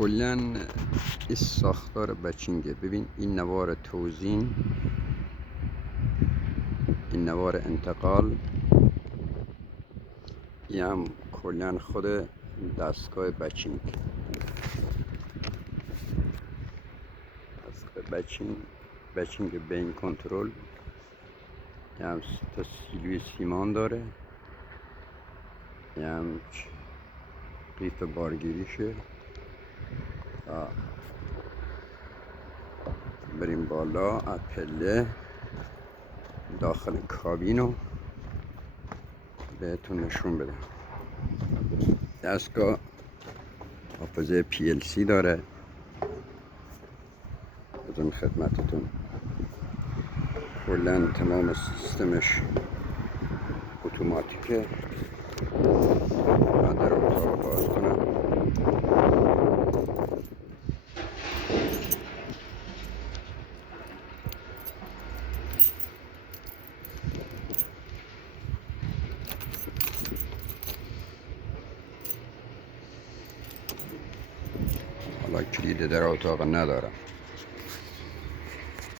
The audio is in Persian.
کلا این ساختار بچینگه. ببین این نوار توزین، این نوار انتقال، این هم کلا خود دستگاه بچینگ، بچینگ بین کنترل. این هم تا سیلوی سیمان داره، این هم قیف بارگیریشه. بریم بالا از پله داخل کابینو بهتون نشون بدم. دستگاه حافظه PLC داره، بزن خدمتتون. کلا تمام سیستمش اتوماتیکه. من در اتاق باز کنم. حالا کلید در اتاق ندارم.